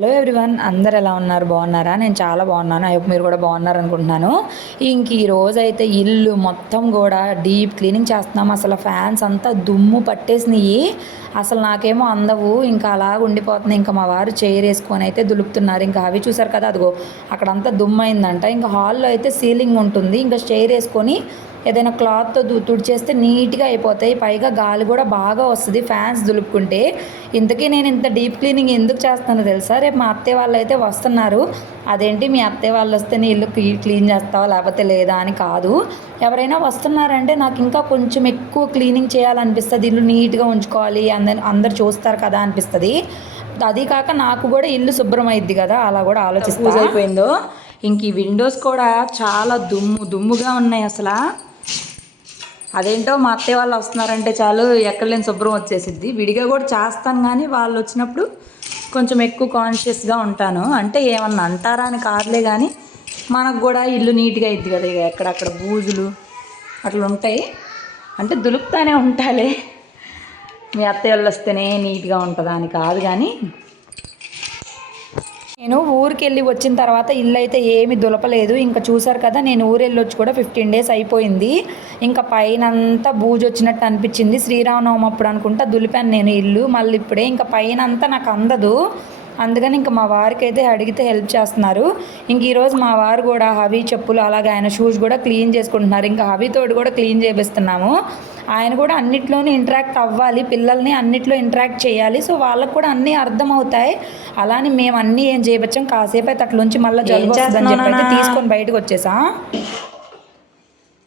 Hello everyone అందరు ఎలా ఉన్నారు? బాగున్నారా? నేను చాలా బాగున్నాను. ఐ మీరు కూడా బాగున్నారు అనుకుంటున్నాను ఇంక ఈ రోజైతే ఇల్లు మొత్తం కూడా డీప్ క్లీనింగ్ చేస్తున్నాం. అసలు ఫ్యాన్స్ అంతా దుమ్ము పట్టేసినాయి. అసలు నాకేమో అందవు. ఇంకా అలా ఉండిపోతుంది. ఇంకా మా వారు చైర్ వేసుకొని అయితే దులుపుతున్నారు. ఇంకా అవి చూసారు కదా? అదిగో అక్కడంతా దుమ్ము అయిందంట ఇంకా హాల్లో అయితే సీలింగ్ ఉంటుంది. ఇంకా చైర్ వేసుకొని ఏదైనా క్లాత్తో దు తుడిచేస్తే నీట్గా అయిపోతాయి. పైగా గాలి కూడా బాగా వస్తుంది. ఫ్యాన్స్ దులుపుకుంటే ఇంతకీ నేను ఇంత డీప్ క్లీనింగ్ ఎందుకు చేస్తానో తెలుసా? రేపు మా అత్తయ్య వాళ్ళు అయితే వస్తున్నారు. అదేంటి? మీ అత్తయ్య వాళ్ళు వస్తే నీ ఇల్లు క్లీన్ చేస్తావా? లేకపోతే లేదా అని కాదు. ఎవరైనా వస్తున్నారంటే నాకు ఇంకా కొంచెం ఎక్కువ క్లీనింగ్ చేయాలనిపిస్తుంది. ఇల్లు నీట్గా ఉంచుకోవాలి. అందరు అందరు చూస్తారు కదా అనిపిస్తుంది. అది కాక నాకు కూడా ఇల్లు శుభ్రం అయింది కదా? అలా కూడా ఆలోచిస్తా. అయిపోయిందో? ఇంక ఈ విండోస్ కూడా చాలా దుమ్ము దుమ్ముగా ఉన్నాయి అసలు. అదేంటో మా అత్తయ్య వాళ్ళు వస్తున్నారంటే చాలు ఎక్కడ లేని శుభ్రం వచ్చేసిద్ది. విడిగా కూడా చేస్తాను కానీ వాళ్ళు వచ్చినప్పుడు కొంచెం ఎక్కువ కాన్షియస్గా ఉంటాను. అంటే ఏమన్నా అంటారా అని కాదులే కానీ మనకు కూడా ఇల్లు నీట్గా అయింది కదా ఇక ఎక్కడక్కడ బూజులు అట్లా ఉంటాయి. అంటే దులుపుతానే ఉంటాలే. మీ అత్తయ్య వాళ్ళు వస్తేనే నీట్గా ఉంటుందా అని కాదు కానీ నేను ఊరికి వెళ్ళి వచ్చిన తర్వాత ఇల్లు అయితే ఏమి దులపలేదు. ఇంకా చూసారు కదా నేను ఊరు వెళ్ళి వచ్చి కూడా ఫిఫ్టీన్ డేస్ అయిపోయింది. ఇంకా పైన అంతా బూజు వచ్చినట్టు అనిపించింది. శ్రీరామనవమి అప్పుడు అనుకుంటా దులిపాను నేను ఇల్లు. మళ్ళీ ఇప్పుడే ఇంకా పైన అంతా నాకు అందదు. అందుకని ఇంకా మా వారికి అయితే అడిగితే హెల్ప్ చేస్తున్నారు. ఇంక ఈరోజు మా వారు కూడా హవి చెప్పులు అలాగే ఆయన షూస్ కూడా క్లీన్ చేసుకుంటున్నారు. ఇంకా హవి తోటి కూడా క్లీన్ చేపిస్తున్నాము. ఆయన కూడా అన్నిట్లోనే ఇంటరాక్ట్ అవ్వాలి పిల్లల్ని అన్నిట్లో ఇంటరాక్ట్ చేయాలి. సో వాళ్ళకు కూడా అన్నీ అర్థమవుతాయి. అలానే మేము అన్నీ ఏం చేయవచ్చాం కాసేపు అయితే అట్లుంచి మళ్ళీ జలుబు వస్తుందని చెప్పి అయితే తీసుకొని బయటకు వచ్చేసా?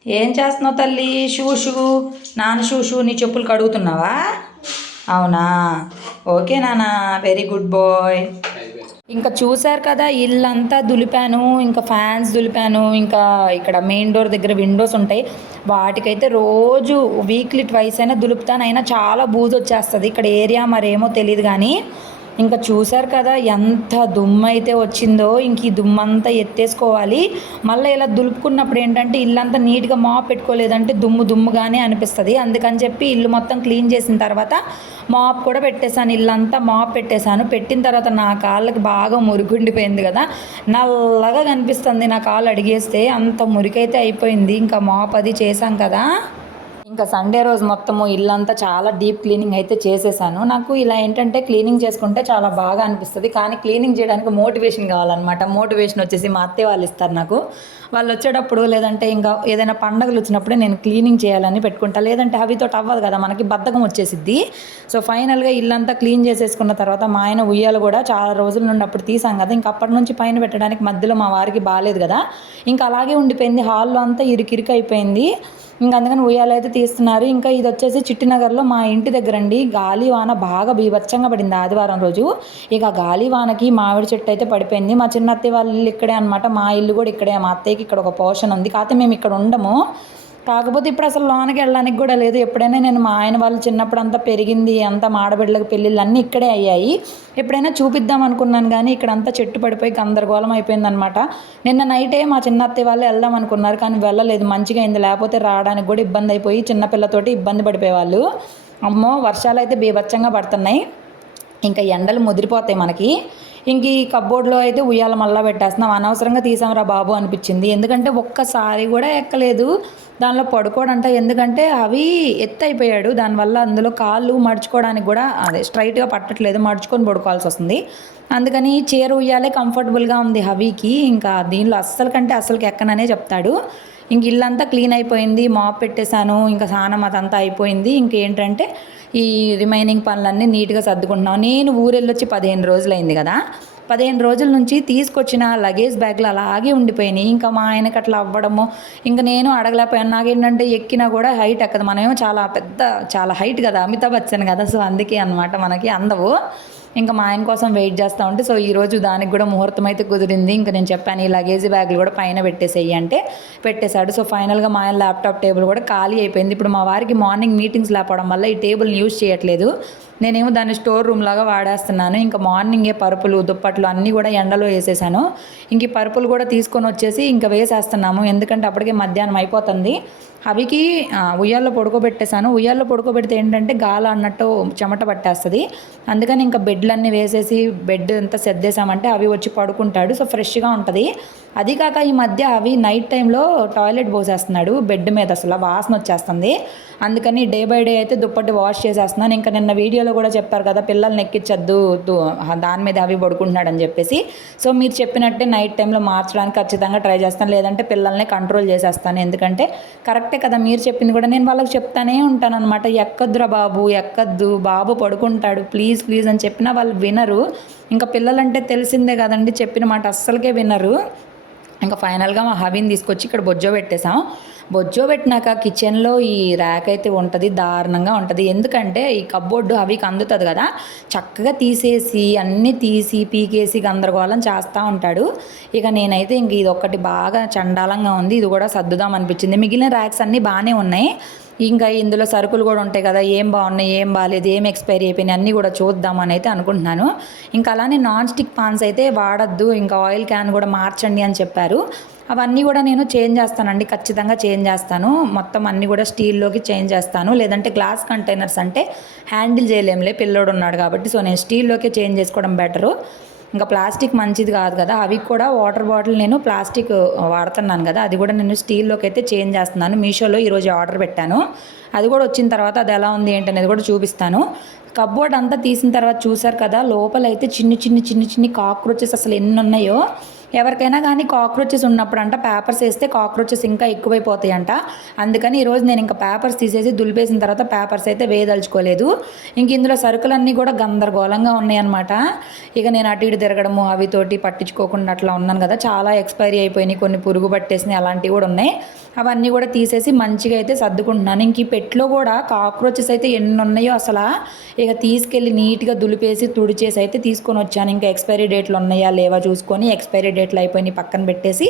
ఏం చేస్తున్నావు తల్లి? Shoe shoe. నాన్న షూ షూ నీ చెప్పులు కడుగుతున్నావా? అవునా? ఓకే నాన్న. వెరీ గుడ్ బాయ్ ఇంకా చూశారు కదా ఇల్లంతా దులిపాను ఇంకా ఫ్యాన్స్ దులిపాను ఇంకా ఇక్కడ మెయిన్ డోర్ దగ్గర విండోస్ ఉంటాయి. వాటికైతే రోజు వీక్లీ ట్వైస్ అయినా దులుపుతాను అయినా చాలా బూజు వచ్చేస్తుంది. ఇక్కడ ఏరియా మరేమో తెలియదు కానీ ఇంకా చూశారు కదా ఎంత దుమ్ము అయితే వచ్చిందో ఇంక ఈ దుమ్మంతా ఎత్తేసుకోవాలి. మళ్ళీ ఇలా దులుపుకున్నప్పుడు ఏంటంటే ఇల్లంతా నీట్గా మాప్ పెట్టుకోలేదంటే దుమ్ము దుమ్ముగానే అనిపిస్తుంది. అందుకని చెప్పి ఇల్లు మొత్తం క్లీన్ చేసిన తర్వాత మాప్ కూడా పెట్టేశాను ఇల్లంతా మాప్ పెట్టేశాను. పెట్టిన తర్వాత నా కాళ్ళకి బాగా మురుగుండిపోయింది కదా. నల్లగా కనిపిస్తుంది నా కాళ్ళు అడిగేస్తే అంత మురికైతే అయిపోయింది. ఇంకా మాప్ అది చేశాం కదా. ఇంకా సండే రోజు మొత్తము ఇల్లంతా చాలా డీప్ క్లీనింగ్ అయితే చేసేసాను. నాకు ఇలా ఏంటంటే క్లీనింగ్ చేసుకుంటే చాలా బాగా అనిపిస్తుంది. కానీ క్లీనింగ్ చేయడానికి మోటివేషన్ కావాలన్నమాట. మోటివేషన్ వచ్చేసి మా అత్తయ్య వాళ్ళు ఇస్తారు నాకు. వాళ్ళు వచ్చేటప్పుడు లేదంటే ఇంకా ఏదైనా పండగలు వచ్చినప్పుడే నేను క్లీనింగ్ చేయాలని పెట్టుకుంటా. లేదంటే అవితో అవ్వదు కదా మనకి బద్ధకం వచ్చేసిద్ది. సో ఫైనల్గా ఇల్లంతా క్లీన్ చేసేసుకున్న తర్వాత మా ఆయన ఉయ్యాలు కూడా చాలా రోజుల నుండి అప్పుడు తీసాం కదా. ఇంకా అప్పటి నుంచి పైన పెట్టడానికి మధ్యలో మా వారికి బాగాలేదు కదా. ఇంకా అలాగే ఉండిపోయింది. హాల్లో అంతా ఇరుకిరికి అయిపోయింది ఇంకా అందుకని ఉయ్యాలు అయితే తీస్తున్నారు. ఇంకా ఇది వచ్చేసి చిట్టినగర్లో మా ఇంటి దగ్గర అండి గాలి వాన బాగా బీభత్సంగా పడింది ఆదివారం రోజు. ఇక గాలి వానకి మామిడి చెట్టు అయితే పడిపోయింది. మా చిన్న అత్తయ్య వాళ్ళ ఇల్లు ఇక్కడే అనమాట మా ఇల్లు కూడా ఇక్కడే. మా అత్తయ్యకి ఇక్కడ ఒక పోర్షన్ ఉంది. కాకపోతే మేము ఇక్కడ ఉండము. కాకపోతే ఇప్పుడు అసలు లోనకి వెళ్ళడానికి కూడా లేదు. ఎప్పుడైనా నేను మా ఆయన వాళ్ళు చిన్నప్పుడు అంతా పెరిగింది అంతా మాడబిడ్డలకు పెళ్ళిళ్ళు అన్నీ ఇక్కడే అయ్యాయి. ఎప్పుడైనా చూపిద్దాం అనుకున్నాను కానీ ఇక్కడ అంతా చెట్టు పడిపోయి గందరగోళం అయిపోయిందనమాట నిన్న నైటే మా చిన్న అత్తయ్య వాళ్ళు వెళ్దాం అనుకున్నారు కానీ వెళ్ళలేదు. మంచిగా అయింది. లేకపోతే రావడానికి కూడా ఇబ్బంది అయిపోయి చిన్నపిల్లతోటి ఇబ్బంది పడిపోయేవాళ్ళు. అమ్మో వర్షాలు అయితే బీభత్సంగా పడుతున్నాయి. ఇంకా ఎండలు ముదిరిపోతాయి మనకి. ఇంక ఈ కబ్బోర్డ్లో అయితే ఉయ్యాల మళ్ళా పెట్టేస్తున్నాం. అనవసరంగా తీసాంరా బాబు అనిపించింది. ఎందుకంటే ఒక్కసారి కూడా ఎక్కలేదు. దానిలో పడుకోడంట. ఎందుకంటే అవి ఎత్తు అయిపోయాడు దానివల్ల అందులో కాళ్ళు మడుచుకోవడానికి కూడా అదే స్ట్రైట్గా పట్టట్లేదు. మడుచుకొని పడుకోవాల్సి వస్తుంది. అందుకని చీర ఉయ్యాలే కంఫర్టబుల్గా ఉంది హవీకి. ఇంకా దీనిలో అస్సలు కంటే అస్సలకి ఎక్కననే చెప్తాడు. ఇంక ఇల్లంతా క్లీన్ అయిపోయింది. మాప్ పెట్టేశాను. ఇంకా స్నానం అదంతా అయిపోయింది. ఇంకేంటంటే ఈ రిమైనింగ్ పనులన్నీ నీట్గా సర్దుకుంటున్నాను నేను ఊరెళ్ళొచ్చి పదిహేను రోజులు అయింది కదా. పదిహేను రోజుల నుంచి తీసుకొచ్చిన లగేజ్ బ్యాగ్లు అలాగే ఉండిపోయినాయి. ఇంకా మా ఆయనకి అట్లా అవ్వడము ఇంకా నేను అడగలేకపోయాను. నాకేంటంటే ఎక్కినా కూడా హైట్ ఎక్కదు. మనమేమో చాలా పెద్ద చాలా హైట్ కదా అమితాబ్ బచ్చన్ కదా. సో అందుకే అనమాట మనకి అందవు. ఇంకా మా ఆయన కోసం వెయిట్ చేస్తూ ఉంటే సో ఈరోజు దానికి కూడా ముహూర్తం అయితే కుదిరింది. ఇంకా నేను చెప్పాను ఈ లగేజ్ బ్యాగులు కూడా పైన పెట్టేసేయి అంటే పెట్టేశాడు. సో ఫైనల్గా మా ఆయన ల్యాప్టాప్ టేబుల్ కూడా ఖాళీ అయిపోయింది. ఇప్పుడు మా వారికి మార్నింగ్ మీటింగ్స్ లేకపోవడం వల్ల ఈ టేబుల్ యూజ్ చేయట్లేదు. నేనేమో దాన్ని స్టోర్ రూమ్ లాగా వాడేస్తున్నాను. ఇంకా మార్నింగే పరుపులు దుప్పట్లు అన్నీ కూడా ఎండలో వేసేసాను. ఇంక ఈ పరుపులు కూడా తీసుకొని వచ్చేసి ఇంకా వేసేస్తున్నాము. ఎందుకంటే అప్పటికే మధ్యాహ్నం అయిపోతుంది. అవికి ఉయ్యాల్లో పడుకోబెట్టేశాను. ఉయ్యాల్లో పడుకోబెడితే ఏంటంటే గాలి అన్నట్టు చెమట పట్టేస్తుంది. అందుకని ఇంకా బెడ్లన్నీ వేసేసి బెడ్ అంతా సెద్దేశామంటే అవి వచ్చి పడుకుంటాడు. సో ఫ్రెష్గా ఉంటుంది. అది కాక ఈ మధ్య అవి నైట్ టైంలో టాయిలెట్ పోసేస్తున్నాడు బెడ్ మీద అసలు వాసన వచ్చేస్తుంది. అందుకని డే బై డే అయితే దుప్పటి వాష్ చేసేస్తున్నాను. ఇంకా నిన్న వీడియో వీడియోలో కూడా చెప్పారు కదా పిల్లల్ని ఎక్కించద్దు దాని మీద అవి పడుకుంటున్నాడు అని చెప్పేసి. సో మీరు చెప్పినట్టే నైట్ టైంలో మార్చడానికి ఖచ్చితంగా ట్రై చేస్తాను లేదంటే పిల్లల్ని కంట్రోల్ చేసేస్తాను. ఎందుకంటే కరెక్టే కదా మీరు చెప్పింది కూడా నేను వాళ్ళకి చెప్తానే ఉంటాను అనమాట ఎక్కద్దురా బాబు ఎక్కద్దు బాబు పడుకుంటాడు ప్లీజ్ ప్లీజ్ అని చెప్పినా వాళ్ళు వినరు. ఇంకా పిల్లలంటే తెలిసిందే కదండి చెప్పిన మాట అస్సలకే వినరు. ఇంకా ఫైనల్గా మా హవీని తీసుకొచ్చి ఇక్కడ బొజ్జో పెట్టేశాం. బొజ్జో పెట్టినాక కిచెన్లో ఈ ర్యాక్ అయితే ఉంటుంది దారుణంగా ఉంటుంది. ఎందుకంటే ఈ కబ్బోర్డు అవి అందుతుంది కదా చక్కగా తీసేసి అన్నీ తీసి పీకేసి గందరగోళం చేస్తూ ఉంటాడు. ఇక నేనైతే ఇంక ఇది ఒక్కటి బాగా చండాలంగా ఉంది ఇది కూడా సర్దుదాం అనిపించింది. మిగిలిన ర్యాక్స్ అన్నీ బాగానే ఉన్నాయి. ఇంకా ఇందులో సరుకులు కూడా ఉంటాయి కదా ఏం బాగున్నాయి ఏం బాగాలేదు ఏం ఎక్స్పైరీ అయిపోయినాయి అన్నీ కూడా చూద్దామని అయితే అనుకుంటున్నాను. ఇంకా అలానే నాన్ స్టిక్ పాన్స్ అయితే వాడద్దు ఇంకా ఆయిల్ క్యాన్ కూడా మార్చండి అని చెప్పారు. అవన్నీ కూడా నేను చేంజ్ చేస్తానండి ఖచ్చితంగా చేంజ్ చేస్తాను. మొత్తం అన్నీ కూడా స్టీల్లోకి చేంజ్ చేస్తాను. లేదంటే గ్లాస్ కంటైనర్స్ అంటే హ్యాండిల్ చేయలేంలే పిల్లోడు ఉన్నాడు కాబట్టి. సో నేను స్టీల్లోకి చేంజ్ చేసుకోవడం బెటరు. ఇంకా ప్లాస్టిక్ మంచిది కాదు కదా. అవి కూడా వాటర్ బాటిల్ నేను ప్లాస్టిక్ వాడుతున్నాను కదా. అది కూడా నేను స్టీల్లోకి అయితే చేంజ్ చేస్తున్నాను. మీషోలో ఈరోజు ఆర్డర్ పెట్టాను. అది కూడా వచ్చిన తర్వాత అది ఎలా ఉంది ఏంటనేది కూడా చూపిస్తాను. కబ్బోర్డ్ అంతా తీసిన తర్వాత చూసారు కదా లోపల అయితే చిన్ని చిన్ని చిన్ని చిన్ని కాక్రోచెస్ అసలు ఎన్ని ఉన్నాయో. ఎవరికైనా కానీ కాక్రోచెస్ ఉన్నప్పుడు అంట పేపర్స్ వేస్తే కాక్రోచెస్ ఇంకా ఎక్కువైపోతాయి అంట అందుకని ఈరోజు నేను ఇంకా పేపర్స్ తీసేసి దులిపేసిన తర్వాత పేపర్స్ అయితే వేయదలుచుకోలేదు. ఇంక ఇందులో సరుకులన్నీ కూడా గందరగోళంగా ఉన్నాయన్నమాట. ఇక నేను అటు ఇటు తిరగడము అవి తోటి పట్టించుకోకుండా అట్లా ఉన్నాను కదా. చాలా ఎక్స్పైరీ అయిపోయినాయి కొన్ని పురుగు పట్టేసినాయి అలాంటివి కూడా ఉన్నాయి. అవన్నీ కూడా తీసేసి మంచిగా అయితే సర్దుకుంటున్నాను. ఇంక ఈ పెట్లో కూడా కాక్రోచెస్ అయితే ఎన్ని ఉన్నాయో అసలు. ఇక తీసుకెళ్ళి నీట్గా దులిపేసి తుడిచేసి అయితే తీసుకొని వచ్చాను. ఇంకా ఎక్స్పైరీ డేట్లు ఉన్నాయా లేవా చూసుకొని ఎక్స్పైరీ డేట్లు అయిపోయినాయి పక్కన పెట్టేసి.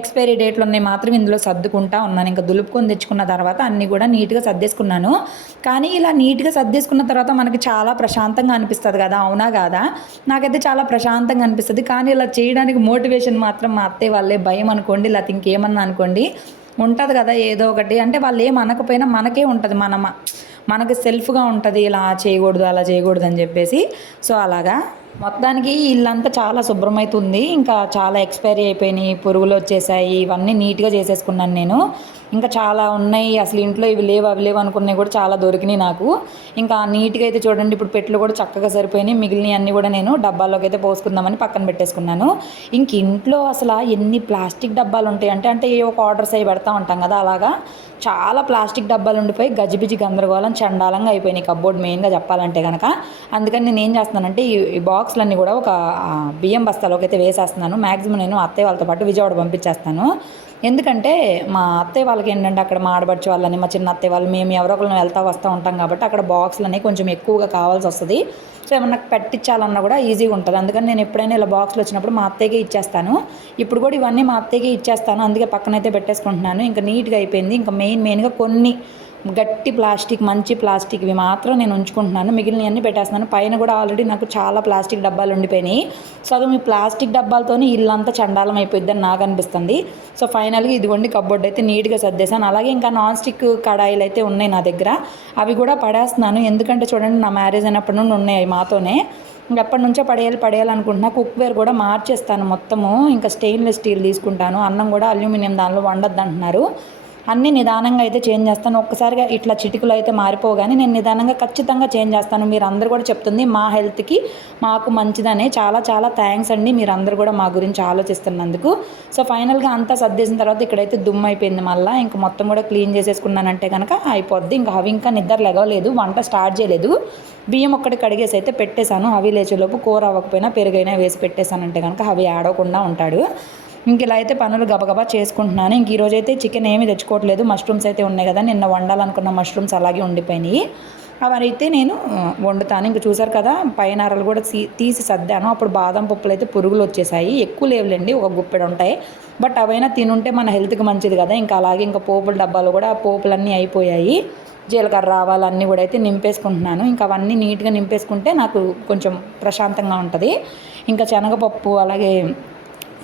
ఎక్స్పైరీ డేట్లు ఉన్నాయి మాత్రం ఇందులో సర్దుకుంటా ఉన్నాను. ఇంకా దులుపుకొని తెచ్చుకున్న తర్వాత అన్నీ కూడా నీట్గా సర్దేసుకున్నాను. కానీ ఇలా నీట్గా సర్దేసుకున్న తర్వాత మనకి చాలా ప్రశాంతంగా అనిపిస్తుంది కదా అవునా కాదా? నాకైతే చాలా ప్రశాంతంగా అనిపిస్తుంది. కానీ ఇలా చేయడానికి మోటివేషన్ మాత్రం మా అత్తయ్య వాళ్ళే భయం అనుకోండి లేకపోతే ఇంకేమన్నా అనుకోండి. ఉంటుంది కదా ఏదో ఒకటి. అంటే వాళ్ళు ఏం అనకపోయినా మనకే ఉంటుంది. మన మనకు సెల్ఫ్గా ఉంటుంది. ఇలా చేయకూడదు అలా చేయకూడదు అని చెప్పేసి. సో అలాగా. మొత్తానికి ఇల్లంతా చాలా శుభ్రమవుతుంది ఇంకా చాలా ఎక్స్పైరీ అయిపోయినాయి. పురుగులు వచ్చేసాయి. ఇవన్నీ నీట్గా చేసేసుకున్నాను నేను. ఇంకా చాలా ఉన్నాయి. అసలు ఇంట్లో ఇవి లేవు అవి లేవు అనుకున్నవి కూడా చాలా దొరికినాయి నాకు. ఇంకా నీట్గా అయితే చూడండి ఇప్పుడు పెట్లు కూడా చక్కగా సరిపోయినాయి. మిగిలినవి అన్నీ కూడా నేను డబ్బాల్లోకి అయితే పోసుకుందామని పక్కన పెట్టేసుకున్నాను. ఇంక ఇంట్లో అసలు ఎన్ని ప్లాస్టిక్ డబ్బాలు ఉంటాయి అంటే అంటే ఏ ఒక ఆర్డర్స్ అవి పెడతా ఉంటాం కదా అలాగా. చాలా ప్లాస్టిక్ డబ్బాలు ఉండిపోయి గజిబిజి గందరగోళం చండాలంగా అయిపోయినాయి కబ్బోర్డ్ మెయిన్గా చెప్పాలంటే కనుక అందుకని నేను ఏం చేస్తున్నానంటే ఈ బాక్స్లన్నీ కూడా ఒక బియ్యం బస్తాలోకి అయితే వేసేస్తున్నాను. మ్యాక్సిమం నేను అత్తయ్య వాళ్ళతో పాటు విజయవాడ పంపించేస్తాను. ఎందుకంటే మా అత్తయ్య వాళ్ళకి ఏంటంటే అక్కడ మా ఆడబడిచే వాళ్ళని మా చిన్న అత్తయ్య వాళ్ళు మేము ఎవరో ఒకరిని వెళ్తా వస్తూ ఉంటాం కాబట్టి అక్కడ బాక్సులు అనేవి కొంచెం ఎక్కువగా కావాల్సి వస్తుంది. సో ఏమన్నా పెట్టించాలన్నా కూడా ఈజీగా ఉంటుంది. అందుకని నేను ఎప్పుడైనా ఇలా బాక్స్లు వచ్చినప్పుడు మా అత్తయ్యకే ఇచ్చేస్తాను. ఇప్పుడు కూడా ఇవన్నీ మా అత్తయ్యకే ఇచ్చేస్తాను. అందుకే పక్కనైతే పెట్టేసుకుంటున్నాను. ఇంకా నీట్గా అయిపోయింది. ఇంకా మెయిన్ మెయిన్గా కొన్ని గట్టి ప్లాస్టిక్ మంచి ప్లాస్టిక్ ఇవి మాత్రం నేను ఉంచుకుంటున్నాను. మిగిలినవన్నీ పెట్టేస్తున్నాను. పైన కూడా ఆల్రెడీ నాకు చాలా ప్లాస్టిక్ డబ్బాలు ఉండిపోయినాయి. సగం ఈ ప్లాస్టిక్ డబ్బాలతోనే ఇల్లంతా చండాలం అయిపోద్దని నాకు అనిపిస్తుంది. సో ఫైనల్గా ఇదిగోండి కబ్బోర్డ్ అయితే నీట్గా సర్దేశాను. అలాగే ఇంకా నాన్ స్టిక్ కడాయిలు అయితే ఉన్నాయి నా దగ్గర. అవి కూడా పడేస్తున్నాను. ఎందుకంటే చూడండి నా మ్యారేజ్ అయినప్పటి నుండి ఉన్నాయి అవి మాతోనే. ఎప్పటి నుంచో పడేయాలి పడేయాలి అనుకుంటున్నా కుక్వేర్ కూడా మార్చేస్తాను మొత్తము. ఇంకా స్టెయిన్లెస్ స్టీల్ తీసుకుంటాను. అన్నం కూడా అల్యూమినియం దానిలో వండద్దు అంటున్నారు అన్నీ నిదానంగా అయితే చేంజ్ చేస్తాను. ఒక్కసారిగా ఇట్లా చిటికలు అయితే మారిపోగానే నేను నిదానంగా ఖచ్చితంగా చేంజ్ చేస్తాను. మీరు అందరు కూడా చెప్తుంది మా హెల్త్కి మాకు మంచిదనే. చాలా చాలా థ్యాంక్స్ అండి మీరు అందరు కూడా మా గురించి ఆలోచిస్తున్నందుకు. సో ఫైనల్గా అంతా సర్దేసిన తర్వాత ఇక్కడైతే దుమ్ము అయిపోయింది మళ్ళీ. ఇంక మొత్తం కూడా క్లీన్ చేసేసుకున్నానంటే కనుక అయిపోద్ది. ఇంకా అవి ఇంకా నిద్ర లెగవలేదు వంట స్టార్ట్ చేయలేదు. బియ్యం ఒక్కటి కడిగేసి అయితే పెట్టేశాను. అవి లేచేలోపు కూర అవ్వకపోయినా పెరుగైనా వేసి పెట్టేశానంటే కనుక అవి ఆడకుండా ఉంటాడు. ఇంక ఇలా అయితే పనులు గబగబా చేసుకుంటున్నాను. ఇంక ఈరోజు అయితే చికెన్ ఏమీ తెచ్చుకోవట్లేదు. మష్రూమ్స్ అయితే ఉన్నాయి కదా నిన్న వండాలనుకున్న మష్రూమ్స్ అలాగే ఉండిపోయినాయి. అవి అయితే నేను వండుతాను. ఇంక చూసారు కదా పైనారలు కూడా తీ- తీసి సర్దాను. అప్పుడు బాదం పప్పులు అయితే పురుగులు వచ్చేసాయి. ఎక్కువ లేవులేండి ఒక గుప్పెడు ఉంటాయి. బట్ అవైనా తినుంటే మన హెల్త్కి మంచిది కదా. ఇంకా అలాగే ఇంకా పోపుల డబ్బాలు కూడా ఆ పోపులన్నీ అయిపోయాయి. జీలకర్ర ఆవాలు అన్నీ కూడా అయితే నింపేసుకుంటున్నాను. ఇంకా అవన్నీ నీట్గా నింపేసుకుంటే నాకు కొంచెం ప్రశాంతంగా ఉంటుంది. ఇంకా శనగపప్పు అలాగే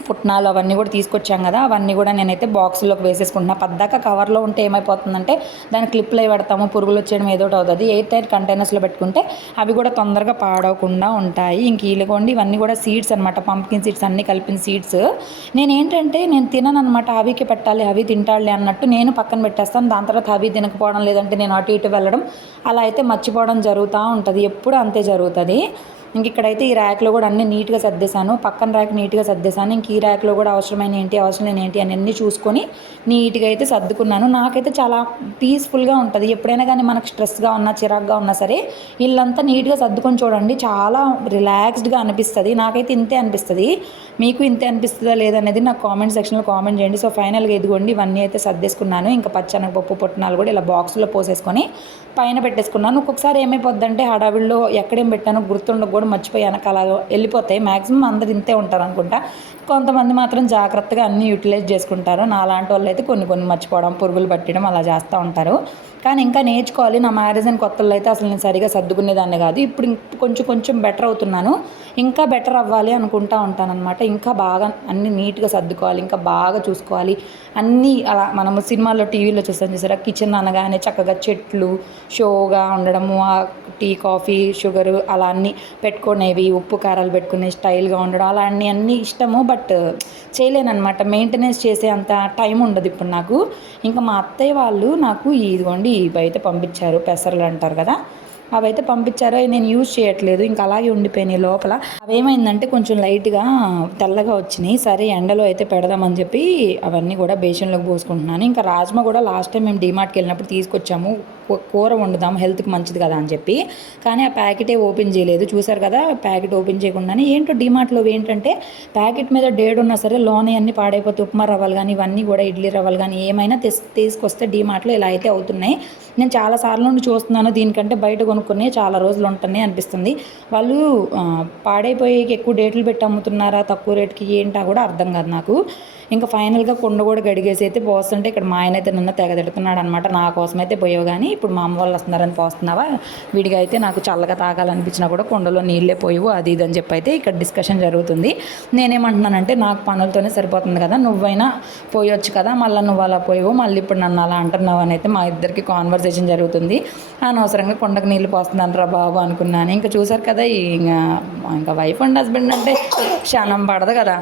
పుట్నాలు అవన్నీ కూడా తీసుకొచ్చాం కదా అవన్నీ కూడా నేనైతే బాక్స్లోకి వేసేసుకుంటున్నా. పద్దాక కవర్లో ఉంటే ఏమైపోతుందంటే దాని క్లిప్లో పెడతాము పురుగులు వచ్చేయడం ఏదో ఒకటి అవుతుంది. ఎయిర్ టైర్ కంటైనర్స్లో పెట్టుకుంటే అవి కూడా తొందరగా పాడవకుండా ఉంటాయి. ఇంక ఇలాగోండి ఇవన్నీ కూడా సీడ్స్ అనమాట పంప్కిన్ సీడ్స్ అన్నీ కలిపిన సీడ్స్. నేను ఏంటంటే నేను తినను అనమాట అవికి పెట్టాలి అవి తింటాడులే అన్నట్టు నేను పక్కన పెట్టేస్తాను. దాని తర్వాత అవి తినకపోవడం లేదంటే నేను అటు ఇటు వెళ్ళడం అలా అయితే మర్చిపోవడం జరుగుతూ ఉంటుంది. ఎప్పుడు అంతే జరుగుతుంది. ఇంక ఇక్కడైతే ఈ ర్యాక్లో కూడా అన్ని నీట్గా సర్దేశాను. పక్కన ర్యాక్ నీట్గా సర్దేశాను. ఇంక ఈ ర్యాక్లో కూడా అవసరమైన ఏంటి అవసరం ఏంటి అని అన్నీ చూసుకొని నీట్గా అయితే సర్దుకున్నాను. నాకైతే చాలా పీస్ఫుల్గా ఉంటుంది. ఎప్పుడైనా కానీ మనకు స్ట్రెస్గా ఉన్నా చిరాగ్గా ఉన్నా సరే ఇల్లంతా నీట్గా సర్దుకొని చూడండి. చాలా రిలాక్స్డ్గా అనిపిస్తుంది. నాకైతే ఇంతే అనిపిస్తుంది. మీకు ఇంతే అనిపిస్తుందా లేదనేది నాకు కామెంట్ సెక్షన్లో కామెంట్ చేయండి. సో ఫైనల్గా ఇదిగోండి ఇవన్నీ అయితే సర్దేసుకున్నాను. ఇంకా పచ్చనగపప్పు పుట్టినాలు కూడా ఇలా బాక్స్లో పోసేసుకొని పైన పెట్టేసుకున్నాను. ఒక్కొక్కసారి ఏమైపోద్దంటే హడావిడిలో ఎక్కడేం పెట్టానో గుర్తుండకూడదు కూడా మర్చిపోయి వెనకాల వెళ్ళిపోతాయి మ్యాక్సిమం అందరు ఇంతే ఉంటారు అనుకుంటా కొంతమంది మాత్రం జాగ్రత్తగా అన్నీ యూటిలైజ్ చేసుకుంటారు. నా లాంటి వాళ్ళు అయితే కొన్ని కొన్ని మర్చిపోవడం పురుగులు పట్టడం అలా చేస్తూ ఉంటారు. కానీ ఇంకా నేర్చుకోవాలి. నా మ్యారేజ్ అని కొత్తలో అయితే అసలు నేను సరిగా సర్దుకునేదాన్ని కాదు. ఇప్పుడు కొంచెం కొంచెం బెటర్ అవుతున్నాను. ఇంకా బెటర్ అవ్వాలి అనుకుంటా ఉంటానన్నమాట. ఇంకా బాగా అన్ని నీట్గా సర్దుకోవాలి. ఇంకా బాగా చూసుకోవాలి. అన్నీ అలా మనము సినిమాల్లో టీవీలో చూస్తాం చూసారా? కిచెన్ అనగానే చక్కగా చెట్లు షోగా ఉండడము ఆ టీ కాఫీ షుగర్ అలా అన్నీ పెట్టుకునేవి ఉప్పు కారాలు పెట్టుకునే స్టైల్గా ఉండడం అలా అన్నీ అన్నీ ఇష్టము. బట్ చేయలేనమాట మెయింటెనెన్స్ చేసే అంత టైం ఉండదు ఇప్పుడు నాకు. ఇంకా మా అత్తయ్య వాళ్ళు నాకు ఇదిగోండి బయట పంపించారు పెసరలు అంటారు కదా. అవి అయితే పంపించారు. అవి నేను యూజ్ చేయట్లేదు. ఇంకా అలాగే ఉండిపోయినాయి లోపల. అవేమైందంటే కొంచెం లైట్గా తెల్లగా వచ్చినాయి. సరే ఎండలో అయితే పెడదామని చెప్పి అవన్నీ కూడా బేషన్లోకి పోసుకుంటున్నాను. ఇంకా రాజ్మా కూడా లాస్ట్ టైం మేము డిమార్ట్కి వెళ్ళినప్పుడు తీసుకొచ్చాము. కూర వండుదాం. హెల్త్కి మంచిది కదా అని చెప్పి. కానీ ఆ ప్యాకెటే ఓపెన్ చేయలేదు. చూసారు కదా ప్యాకెట్ ఓపెన్ చేయకుండానే ఏంటో డిమార్ట్లో ఏంటంటే ప్యాకెట్ మీద డేట్ ఉన్నా సరే లోనే అన్నీ పాడైపోతే ఉప్మా రవ్వలు కానీ ఇవన్నీ కూడా ఇడ్లీ రవ్వలు కానీ ఏమైనా తీసుకొస్తే డిమార్ట్లో ఇలా అయితే అవుతున్నాయి. నేను చాలా సార్లు నుండి చూస్తున్నాను దీనికంటే బయట కొనుక్కునే చాలా రోజులు ఉంటున్నాయి అనిపిస్తుంది. వాళ్ళు ఆ, పాడైపోయి ఎక్కువ డేట్లు పెట్టి అమ్ముతున్నారా తక్కువ రేట్కి ఏంటా కూడా అర్థం కాదు నాకు. ఇంకా ఫైనల్గా కొండ కూడా గడిగేసి అయితే పోస్తుంటే ఇక్కడ మా ఆయన అయితే నిన్న తెగ తిడుతున్నాడు అనమాట నా కోసం అయితే పోయావు కానీ ఇప్పుడు మా అమ్మ వాళ్ళు వస్తున్నారని పోస్తున్నావా? వీడిగా అయితే నాకు చల్లగా తాగాలనిపించినా కూడా కొండలో నీళ్ళే పోయివు. అది ఇది అని చెప్పి అయితే ఇక్కడ డిస్కషన్ జరుగుతుంది. నేనేమంటున్నానంటే నాకు పనులతోనే సరిపోతుంది కదా. నువ్వైనా పోయొచ్చు కదా. మళ్ళీ నువ్వు అలా పోయావు. మళ్ళీ ఇప్పుడు నన్ను అలా అంటున్నావు అని అయితే మా ఇద్దరికి కాన్వర్సేషన్ జరుగుతుంది. అనవసరంగా కొండకు నీళ్ళు పోస్తున్నాను రా బాబు అనుకున్నాను. ఇంకా చూసారు కదా ఇంకా ఇంకా వైఫ్ అండ్ హస్బెండ్ అంటే క్షణం పడదు కదా.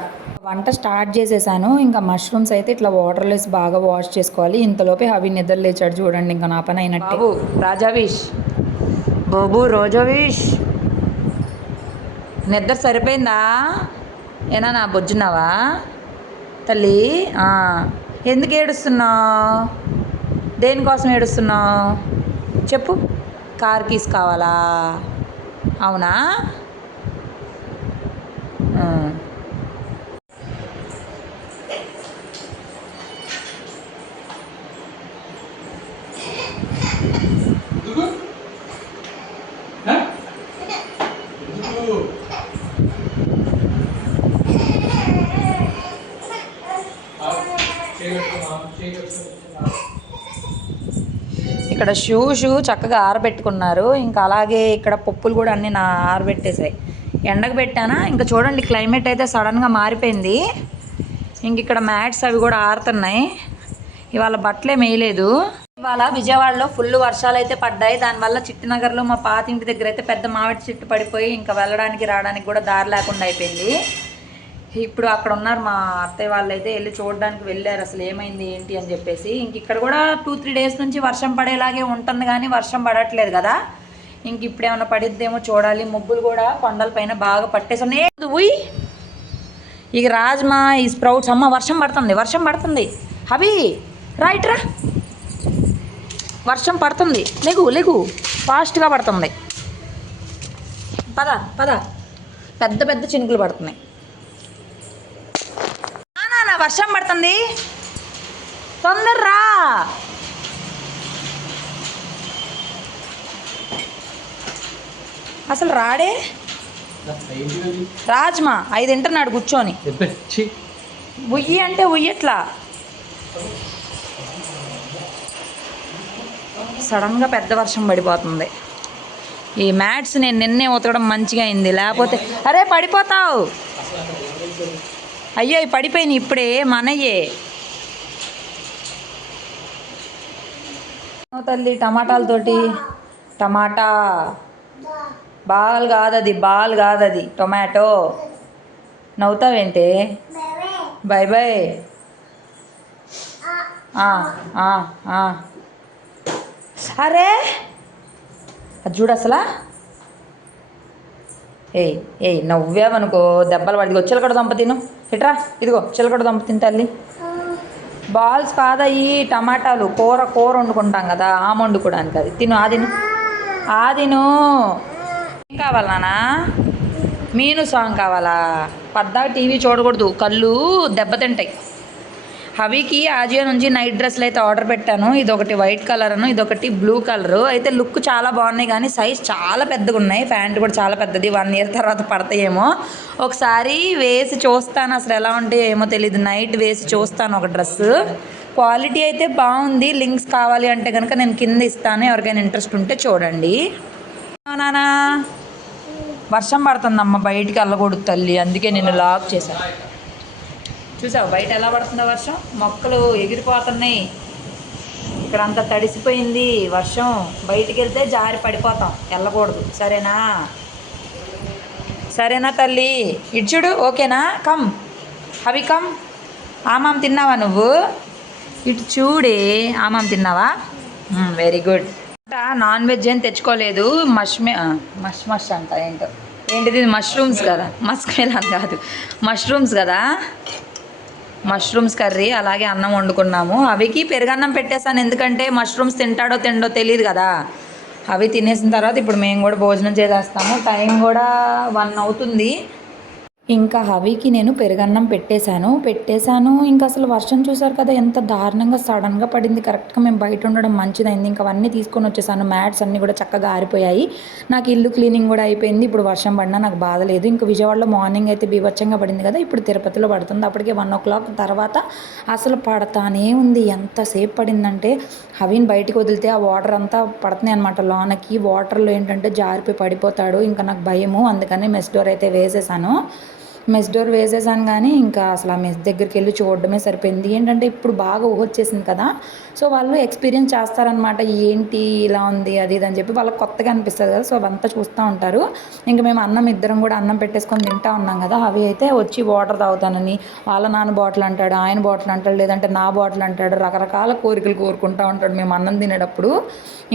వంట స్టార్ట్ చేసేసాను. ఇంకా మష్రూమ్స్ అయితే ఇట్లా వాటర్లెస్ బాగా వాష్ చేసుకోవాలి. ఇంతలోపే అవి నిద్ర లేచాడు చూడండి ఇంకా నా పని అయినట్టు. బాబు రాజావిష్. బాబు రోజావిష్. నిద్ర సరిపోయిందా? ఏనా నా బొజ్జున్నావా? తల్లి ఎందుకు ఏడుస్తున్నావు? దేనికోసం ఏడుస్తున్నావు? చెప్పు. కార్ కీస్ కావాలా? అవునా? ఇక్కడ షూ షూ చక్కగా ఆరబెట్టుకున్నారు. ఇంకా అలాగే ఇక్కడ పప్పులు కూడా అన్నీ నా ఆరబెట్టేసాయి ఎండకు పెట్టానా? ఇంకా చూడండి క్లైమేట్ అయితే సడన్గా మారిపోయింది. ఇంక ఇక్కడ మ్యాట్స్ అవి కూడా ఆరుతున్నాయి. ఇవాళ బట్టలే మేయలేదు. ఇవాళ విజయవాడలో ఫుల్ వర్షాలు అయితే పడ్డాయి. దానివల్ల చిట్టినగర్లో మా పాత ఇంటి దగ్గర అయితే పెద్ద మామిడి చెట్టు పడిపోయి ఇంకా వెళ్ళడానికి రావడానికి కూడా దారి లేకుండా అయిపోయింది. ఇప్పుడు అక్కడ ఉన్నారు మా అత్తయ్య వాళ్ళు అయితే వెళ్ళి చూడడానికి వెళ్ళారు. అసలు ఏమైంది ఏంటి అని చెప్పేసి. ఇంక ఇక్కడ కూడా టూ త్రీ డేస్ నుంచి వర్షం పడేలాగే ఉంటుంది కానీ వర్షం పడట్లేదు కదా. ఇంక ఇప్పుడు ఏమైనా పడిద్దేమో చూడాలి. ముగ్గులు కూడా కొండలపైన బాగా పట్టేసి ఉయ్? ఇక రాజ్మా ఈ స్ప్రౌట్స్. అమ్మ వర్షం పడుతుంది వర్షం పడుతుంది. అవి రైట్ రా. వర్షం పడుతుంది. లేగు లేగు. ఫాస్ట్గా పడుతుంది. పద పద. పెద్ద పెద్ద చినుకులు పడుతున్నాయి. వర్షం పడుతుంది. తొందర రా అసలు రాడే? రాజ్మా ఐదు తింటున్నాడు కూర్చొని. ఉయ్యి అంటే ఉయ్యట్లా. సడన్గా పెద్ద వర్షం పడిపోతుంది. ఈ మ్యాట్స్ నేను నిన్నే ఉతకడం మంచిగా అయింది. లేకపోతే అరే పడిపోతావు. అయ్యో అవి పడిపోయినాయి ఇప్పుడే మనయ్యే తల్లి టమాటాలతోటి టమాటా. బాల్ కాదది బాల్ కాదది టొమాటో. నవ్వుతావేంటి? Bye bye. అరే అది చూడు అసలా. ఏయ్ ఏయ్ నవ్వావనుకో దెబ్బలు పడి ఇదిగో చిలకడ దంప తిను. ఇట్రా ఇదిగో చిలకడ దంప తిని తల్లి. బాల్స్ కాదయ్యి టమాటాలు? కూర కూర వండుకుంటాం కదా ఆమె వండుకోవడానికి అది. తిను ఆదిను ఆదిను ఏం కావాలి నానా మీను సాంగ్ కావాలా? పద్దా టీవీ చూడకూడదు. కళ్ళు దెబ్బతింటాయి. హవికి ఆజియో నుంచి నైట్ డ్రెస్లు అయితే ఆర్డర్ పెట్టాను. ఇది ఒకటి వైట్ కలర్ ఇది ఒకటి బ్లూ కలర్. అయితే లుక్ చాలా బాగున్నాయి కానీ సైజ్ చాలా పెద్దగా ఉన్నాయి. ప్యాంట్ కూడా చాలా పెద్దది. వన్ ఇయర్ తర్వాత పడతాయేమో. ఒకసారి వేసి చూస్తాను అసలు ఎలా ఉంటాయో ఏమో తెలియదు నైట్ వేసి చూస్తాను ఒక డ్రెస్ క్వాలిటీ అయితే బాగుంది. లింక్స్ కావాలి అంటే కనుక నేను కింద ఇస్తాను. ఎవరికైనా ఇంట్రెస్ట్ ఉంటే చూడండి. నానా. వర్షం పడుతుందమ్మ. బయటికి వెళ్ళకూడదు తల్లి. అందుకే నేను లాక్ చేశాను. చూసావు బయట ఎలా పడుతుందో వర్షం? మొక్కలు ఎగిరిపోతున్నాయి. ఇక్కడ అంత తడిసిపోయింది వర్షం. బయటికి వెళ్తే జారి పడిపోతాం. వెళ్ళకూడదు. సరేనా? సరేనా తల్లి? ఇటు చూడు ఓకేనా? కమ్. అవి కమ్. ఆమాం తిన్నావా నువ్వు? ఇటు చూడే ఆమాం తిన్నావా? Very good. నాన్ వెజ్ ఏం తెచ్చుకోలేదు. మష్మే మష్ మష్ అంట ఏంటో. ఏంటిది? మష్రూమ్స్ కదా. మస్క్ మెలాన్ కాదు. మష్రూమ్స్ కదా? మష్రూమ్స్ కర్రీ అలాగే అన్నం వండుకున్నాము. అవికి పెరుగన్నం పెట్టేశాను. ఎందుకంటే మష్రూమ్స్ తింటాడో తిండో తెలియదు కదా. అవి తినేసిన తర్వాత ఇప్పుడు మేము కూడా భోజనం చేసేస్తాము. టైం కూడా వన్ అవుతుంది. ఇంకా హవికి నేను పెరుగన్నం పెట్టేశాను. పెట్టేశాను. ఇంకా అసలు వర్షం చూసారు కదా ఎంత దారుణంగా సడన్గా పడింది. కరెక్ట్గా మేము బయట ఉండడం మంచిదైంది. ఇంకా అవన్నీ తీసుకొని వచ్చేసాను. మ్యాట్స్ అన్నీ కూడా చక్కగా ఆరిపోయాయి. నాకు ఇల్లు క్లీనింగ్ కూడా అయిపోయింది. ఇప్పుడు వర్షం పడినా నాకు బాధ లేదు. ఇంకా విజయవాడలో మార్నింగ్ అయితే బీభత్సంగా పడింది కదా ఇప్పుడు తిరుపతిలో పడుతుంది. అప్పటికే వన్ ఓ క్లాక్ తర్వాత అసలు పడతానే ఉంది. ఎంతసేపు పడిందంటే హవిని బయటకు వదిలితే ఆ వాటర్ అంతా పడుతున్నాయి అనమాట లోనకి వాటర్లో ఏంటంటే జారిపోయి పడిపోతాడు. ఇంకా నాకు భయము. అందుకని మెస్ డోర్ అయితే వేసేసాను. మెస్ డోర్ వేసేసాను కానీ ఇంకా అసలు ఆ మెస్ దగ్గరికి వెళ్ళి చూడడమే సరిపోయింది. ఏంటంటే ఇప్పుడు బాగా ఊహొచ్చేసింది కదా. సో వాళ్ళు ఎక్స్పీరియన్స్ చేస్తారనమాట ఏంటి ఇలా ఉంది అది ఇది అని చెప్పి వాళ్ళకి కొత్తగా అనిపిస్తుంది కదా. సో అవంతా చూస్తూ ఉంటారు. ఇంకా మేము అన్నం ఇద్దరం కూడా అన్నం పెట్టేసుకొని తింటా ఉన్నాం కదా. అవి అయితే వచ్చి వాటర్ తాగుతానని వాళ్ళ నాన్న బాటిల్ అంటాడు ఆయన బాటిల్ అంటాడు లేదంటే నా బాటిల్ అంటాడు రకరకాల కోరికలు కోరుకుంటా ఉంటాడు మేము అన్నం తినేటప్పుడు.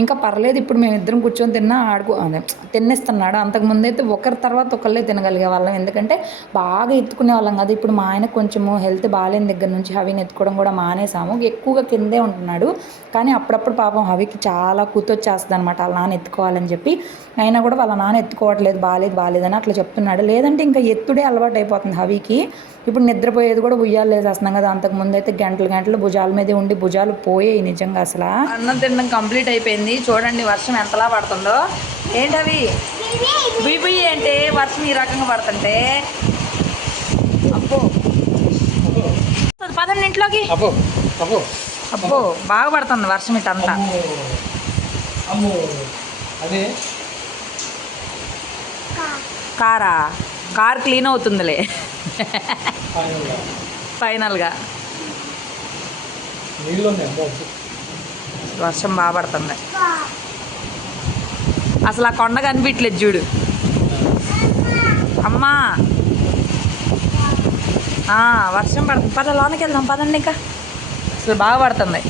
ఇంకా పర్లేదు ఇప్పుడు మేము ఇద్దరం కూర్చొని తిన్నా ఆడుకో అదే తినేస్తున్నాడు? అంతకుముందు అయితే ఒకరి తర్వాత ఒకళ్ళే తినగలిగే వాళ్ళం. ఎందుకంటే బాగా బాగా ఎత్తుకునే వాళ్ళం కదా. ఇప్పుడు మా ఆయన కొంచెము హెల్త్ బాగాలేని దగ్గర నుంచి హవిని ఎత్తుకోవడం కూడా మానేసాము. ఎక్కువగా కిందే ఉంటున్నాడు. కానీ అప్పుడప్పుడు పాపం హవికి చాలా కూతొచ్చేస్తుంది అనమాట వాళ్ళ నాన్న ఎత్తుకోవాలని చెప్పి. అయినా కూడా వాళ్ళ నాన్న ఎత్తుకోవట్లేదు. బాగాలేదు బాగాలేదని అట్లా చెప్తున్నాడు. లేదంటే ఇంకా ఎత్తుడే అలవాటు అయిపోతుంది హవికి. ఇప్పుడు నిద్రపోయేది కూడా ఉయ్యాలు వేసేస్తున్నాం కదా. అంతకుముందు అయితే గంటలు గంటలు భుజాల మీదే ఉండి భుజాలు పోయాయి నిజంగా అసలు. అన్నం తినడం కంప్లీట్ అయిపోయింది. చూడండి వర్షం ఎంతలా పడుతుందో. ఏంటవి బుయ్యి అంటే వర్షం ఈ రకంగా పడుతుంటే పదండి ఇంట్లోకి. అబ్బో బాగా పడుతుంది వర్షం ఇటంతా కారా. కార్ క్లీన్ అవుతుందిలే. ఫైనల్గా. వర్షం బాగా పడుతుంది. అసలు ఆ కొండ కనిపించలేదు చూడు. అమ్మా. వర్షం పడుతుంది. పద లోనికి వెళ్దాం. పదండి ఇంకా. అసలు బాగా పడుతుంది.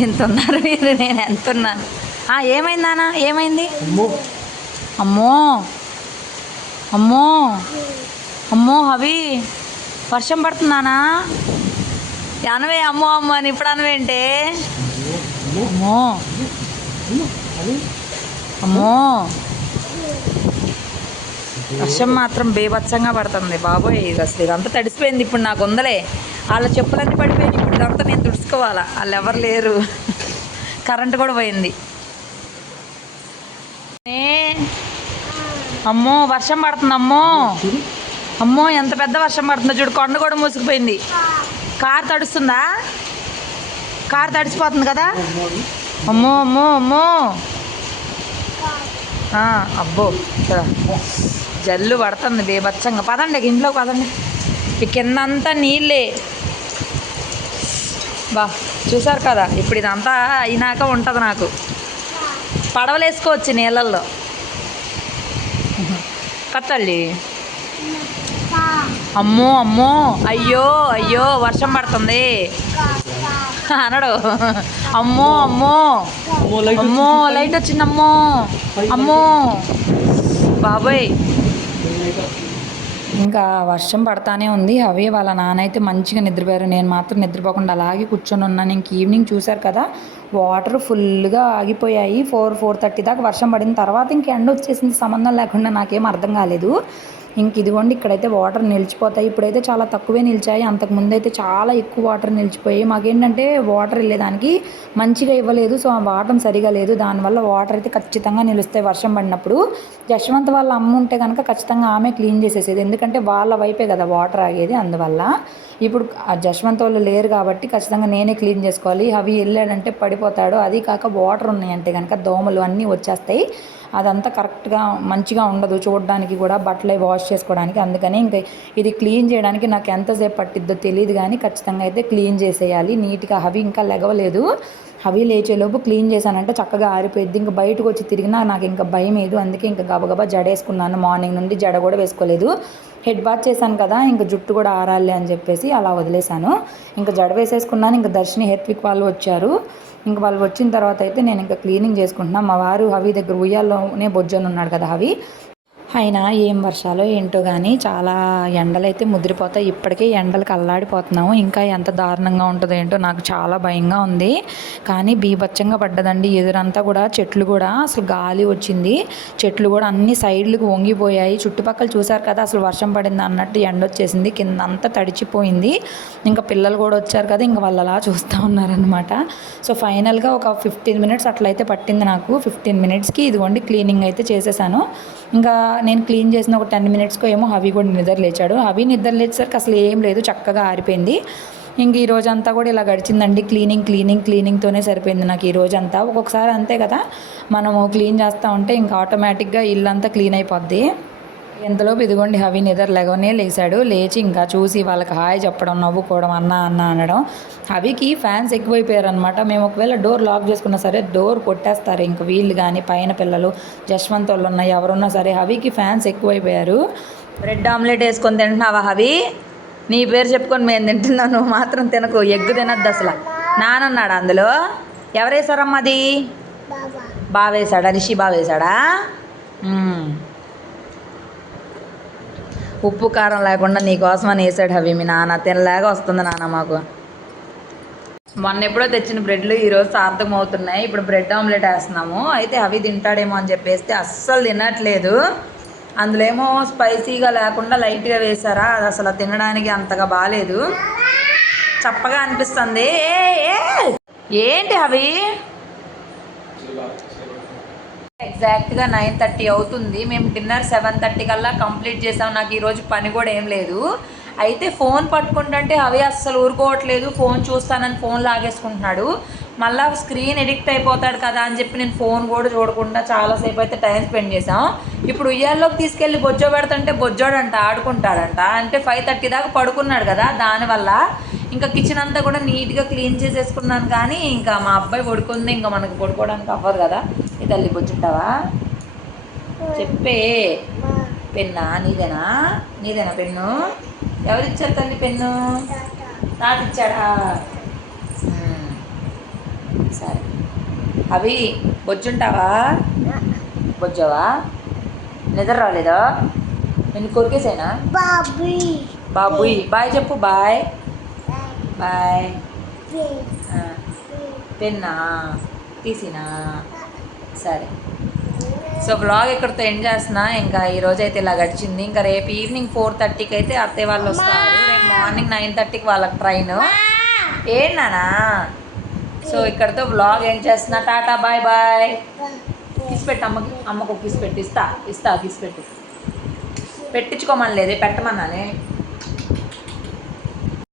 ఎంత ఉన్నారు మీరు? నేను ఎంత ఉన్నాను? ఏమైంది నాన్న? ఏమైంది? అమ్మో. అమ్మో. అమ్మో. అవి వర్షం పడుతుందానా అనవే అమ్మో అమ్మో అని ఇప్పుడు అనవేంటే అమ్మో. అమ్మో. వర్షం మాత్రం బేభత్సంగా పడుతుంది. బాబోయ్ ఇది అసలు ఇదంతా తడిసిపోయింది ఇప్పుడు నాకు ఉందలే. వాళ్ళ చెప్పులన్నీ పడిపోయింది ఇప్పుడు ఇదంతా నేను తుడుచుకోవాలా? వాళ్ళు ఎవరు లేరు. కరెంట్ కూడా పోయింది. అమ్మో వర్షం పడుతుంది అమ్మో. అమ్మో ఎంత పెద్ద వర్షం పడుతుందో చూడు. కొండ కూడా మూసుకుపోయింది. కార్ తడుస్తుందా? కార్ తడిసిపోతుంది కదా? అమ్మో అమ్మో అమ్మో. అబ్బో ఇక్కడ. జల్లు పడుతుంది బేబచ్చంగా పదండి ఇక ఇంట్లోకి పదండి. ఈ కింద అంతా నీళ్ళే. బా చూసారు కదా ఇప్పుడు ఇదంతా అయినాక ఉంటుంది నాకు. పడవలు వేసుకోవచ్చు నీళ్ళల్లో. కత్తల్లి అమ్మో అమ్మో అయ్యో అయ్యో వర్షం పడుతుంది. అనడు. అమ్మో అమ్మో. అమ్మో లైట్ అమ్మో లైట్ వచ్చింది అమ్మో. అమ్మో. బాబోయ్. ఇంకా వర్షం పడతానే ఉంది. అవే వాళ్ళ నాన్న అయితే మంచిగా నిద్రపోయారు. నేను మాత్రం నిద్రపోకుండా అలాగే కూర్చొని ఉన్నాను. ఇంక ఈవినింగ్ చూశారు కదా వాటర్ ఫుల్గా ఆగిపోయాయి. ఫోర్ ఫోర్ థర్టీ దాకా వర్షం పడిన తర్వాత ఇంక ఎండ వచ్చేసింది. సంబంధం లేకుండా నాకేం అర్థం కాలేదు. ఇంక ఇదిగోండి ఇక్కడైతే వాటర్ నిలిచిపోతాయి. ఇప్పుడైతే చాలా తక్కువే నిలిచాయి. అంతకుముందు అయితే చాలా ఎక్కువ వాటర్ నిలిచిపోయాయి. మాకేంటంటే వాటర్ వెళ్ళేదానికి మంచిగా ఇవ్వలేదు. సో ఆ వాటర్ సరిగా లేదు. దానివల్ల వాటర్ అయితే ఖచ్చితంగా నిలుస్తాయి వర్షం పడినప్పుడు. జశ్వంత్ వాళ్ళ అమ్మ ఉంటే కనుక ఖచ్చితంగా ఆమె క్లీన్ చేసేసేది. ఎందుకంటే వాళ్ళ వైపే కదా వాటర్ ఆగేది. అందువల్ల ఇప్పుడు ఆ జశ్వంత్ వాళ్ళు లేరు కాబట్టి ఖచ్చితంగా నేనే క్లీన్ చేసుకోవాలి. అవి వెళ్ళాడంటే పడిపోతాడు. అది కాక వాటర్ ఉన్నాయంటే కనుక దోమలు అన్నీ వచ్చేస్తాయి. అదంతా కరెక్ట్గా మంచిగా ఉండదు చూడడానికి కూడా బట్టలు అవి వాష్ చేసుకోవడానికి. అందుకని ఇంకా ఇది క్లీన్ చేయడానికి నాకు ఎంతసేపు పట్టిద్దో తెలియదు కానీ ఖచ్చితంగా అయితే క్లీన్ చేసేయాలి. నీట్గా అవి ఇంకా లెగవలేదు. అవి లేచేలోపు క్లీన్ చేశానంటే చక్కగా ఆరిపోయింది ఇంకా బయటకు వచ్చి తిరిగినా నాకు ఇంకా భయం ఏదు. అందుకే ఇంకా గబగబా జడేసుకున్నాను మార్నింగ్ నుండి జడ కూడా వేసుకోలేదు. హెడ్ బాత్ చేశాను కదా ఇంకా జుట్టు కూడా ఆరాలి అని చెప్పేసి అలా వదిలేశాను. ఇంకా జడ వేసేసుకున్నాను. ఇంకా దర్శిని హెత్విక్ వాళ్ళు వచ్చారు. ఇంక వాళ్ళు వచ్చిన తర్వాత అయితే నేను ఇంకా క్లీనింగ్ చేసుకుంటున్నాను. మా వారు హవి దగ్గర ఉయ్యాల్లోనే బొజ్జని ఉన్నాడు కదా హవి. అయినా ఏం వర్షాలో ఏంటో కానీ చాలా ఎండలు అయితే ముదిరిపోతాయి. ఇప్పటికే ఎండలకు అల్లాడిపోతున్నాము ఇంకా ఎంత దారుణంగా ఉంటుందో ఏంటో నాకు చాలా భయంగా ఉంది. కానీ బీభత్సంగా పడ్డదండి. ఎదురంతా కూడా చెట్లు కూడా అసలు గాలి వచ్చింది. చెట్లు కూడా అన్ని సైడ్లకు వంగిపోయాయి. చుట్టుపక్కల చూశారు కదా అసలు వర్షం పడింది అన్నట్టు ఎండ వచ్చేసింది. కింద అంతా తడిచిపోయింది. ఇంకా పిల్లలు కూడా వచ్చారు కదా ఇంకా వాళ్ళు అలా చూస్తూ ఉన్నారనమాట సో ఫైనల్గా ఒక ఫిఫ్టీన్ మినిట్స్ అట్లయితే పట్టింది నాకు. ఫిఫ్టీన్ మినిట్స్కి ఇదిగోండి క్లీనింగ్ అయితే చేసేసాను. ఇంకా నేను క్లీన్ చేసిన ఒక టెన్ మినిట్స్కో ఏమో హవి కూడా నిద్ర లేచాడు. హవి నిద్ర లేచేసరికి అసలు ఏం లేదు చక్కగా ఆరిపోయింది. ఇంక ఈ రోజంతా కూడా ఇలా గడిచిందండి. క్లీనింగ్ క్లీనింగ్ క్లీనింగ్తోనే సరిపోయింది నాకు ఈ రోజంతా. ఒక్కొక్కసారి అంతే కదా మనము క్లీన్ చేస్తూ ఉంటే ఇంకా ఆటోమేటిక్గా ఇల్లంతా క్లీన్ అయిపోద్ది. ఎంతలోపు ఇదిగోండి హవి నిద్ర లేవనే లేచాడు. లేచి ఇంకా చూసి వాళ్ళకి హాయ్ చెప్పడం నవ్వుకోవడం అన్న అన్న అనడం. హవికి ఫ్యాన్స్ ఎక్కువైపోయారు అనమాట మేము ఒకవేళ డోర్ లాక్ చేసుకున్నా సరే డోర్ కొట్టేస్తారు. ఇంక వీళ్ళు కానీ పైన పిల్లలు జశ్వంత్ వాళ్ళు ఉన్నాయి ఎవరున్నా సరే హవికి ఫ్యాన్స్ ఎక్కువైపోయారు. బ్రెడ్ ఆమ్లెట్ వేసుకొని తింటున్నావా హవి? నీ పేరు చెప్పుకొని మేము తింటున్నావు నువ్వు మాత్రం తినకు. ఎగ్గు తినద్దు అసలు. నానన్నాడు అందులో? ఎవరేసారమ్మా అది? బాగా వేశాడా? రిషి బాగా వేశాడా? మ్మ్. ఉప్పు కారం లేకుండా నీకోసం అని వేసాడు హవి మీ నాన్న. తినలేక వస్తుంది నాన్న మాకు. మొన్న ఎప్పుడో తెచ్చిన బ్రెడ్లు ఈరోజు సార్థకం అవుతున్నాయి. ఇప్పుడు బ్రెడ్ ఆమ్లెట్ వేస్తున్నాము. అయితే అవి తింటాడేమో అని చెప్పేస్తే అస్సలు తినట్లేదు. అందులో ఏమో స్పైసీగా లేకుండా లైట్గా వేసారా అది అసలు తినడానికి అంతగా బాగాలేదు చప్పగా అనిపిస్తుంది. ఏంటి అవి ఎగ్జాక్ట్గా నైన్ థర్టీ అవుతుంది. మేము డిన్నర్ సెవెన్ థర్టీ కల్లా కంప్లీట్ చేసాం. నాకు ఈరోజు పని కూడా ఏం లేదు. అయితే ఫోన్ పట్టుకుంటుంటే అవి అస్సలు ఊరుకోవట్లేదు. ఫోన్ చూస్తానని ఫోన్ లాగేసుకుంటున్నాడు. మళ్ళా స్క్రీన్ ఎడిక్ట్ అయిపోతాడు కదా అని చెప్పి నేను ఫోన్ కూడా చూడకుండా చాలాసేపు అయితే టైం స్పెండ్ చేసాం ఇప్పుడు ఉయ్యాల్లోకి తీసుకెళ్ళి బొజ్జో పెడుతుంటే బొజ్జోడంట ఆడుకుంటాడంట. అంటే ఫైవ్ థర్టీ దాకా పడుకున్నాడు కదా దానివల్ల. ఇంకా కిచెన్ అంతా కూడా నీట్గా క్లీన్ చేసేసుకున్నాను కానీ ఇంకా మా అబ్బాయి పడుకుంది. ఇంకా మనకు పడుకోవడానికి అవ్వదు కదా. ఈ తల్లి బొచ్చుంటావా చెప్పే. పెన్నా? నీదేనా? నీదేనా పెన్ను? ఎవరు ఇచ్చారు తల్లి పెన్ను? మ్మ్. సరే. అవి బొజ్జుంటావా? బొజ్జవా? నిద్ర రాలేదా? నేను కొరికేసానా? Bobby. బాబుయ్ బాయ్ చెప్పు బాయ్. బాయ్. పెన్నా తీసినా. సరే. సో బ్లాగ్ ఇక్కడితో ఎండ్ చేస్తున్నా. ఇంకా ఈ రోజు అయితే ఇలా గడిచింది. ఇంకా రేపు ఈవినింగ్ ఫోర్ థర్టీకి అయితే అత్తయ్య వాళ్ళు వస్తారు. రేపు మార్నింగ్ నైన్ థర్టీకి వాళ్ళకి ట్రైన్ ఏంటన్నా సో ఇక్కడితో బ్లాగ్ ఎండ్ చేస్తున్నా. టాటా బాయ్ బాయ్ కిస్ పెట్టు అమ్మకి అమ్మకు కిస్ పెట్టి ఇస్తా. ఇస్తా కిస్ పెట్టు. పెట్టించుకోమని లేదే పెట్టమన్నానే.